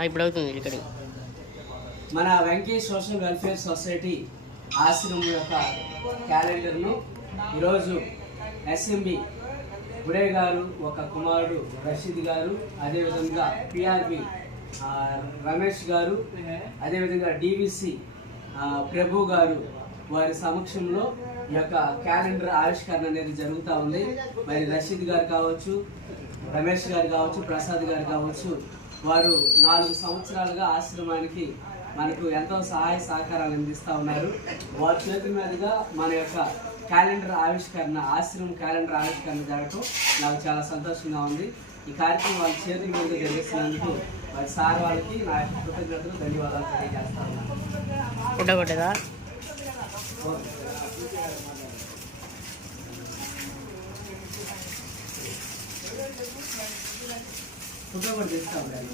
ఇప్పుడు అవుతుంది ఇక్కడ మన వెంకటేష్ సోషల్ వెల్ఫేర్ సొసైటీ ఆశ్రమం యొక్క క్యాలెండర్ను ఈరోజు ఎస్ఎంబి బుడే గారు ఒక కుమారుడు రషీద్ గారు, అదేవిధంగా పిఆర్బి రమేష్ గారు, అదేవిధంగా డివిసి ప్రభు గారు వారి సమక్షంలో ఈ యొక్క క్యాలెండర్ ఆవిష్కరణ అనేది జరుగుతూ ఉంది. మరి రషీద్ గారు కావచ్చు, రమేష్ గారు కావచ్చు, ప్రసాద్ గారు కావచ్చు, వారు 4 సంవత్సరాలుగా ఆశ్రమానికి మనకు ఎంతో సహాయ సహకారాలు అందిస్తూ ఉన్నారు. వారి చేతుల మీదుగా మన యొక్క క్యాలెండర్ ఆవిష్కరణ, ఆశ్రమం క్యాలెండర్ ఆవిష్కరణ జరగటం నాకు చాలా సంతోషంగా ఉంది. ఈ కార్యక్రమం వాళ్ళ చేతుల మీదుగా జరిగిస్తున్నందుకు వారి సార్ వాళ్ళకి నా యొక్క కృతజ్ఞతలు, ధన్యవాదాలు తెలియజేస్తా ఉన్నాను. ఫోటో కూడా తీస్తా ఉంటాను.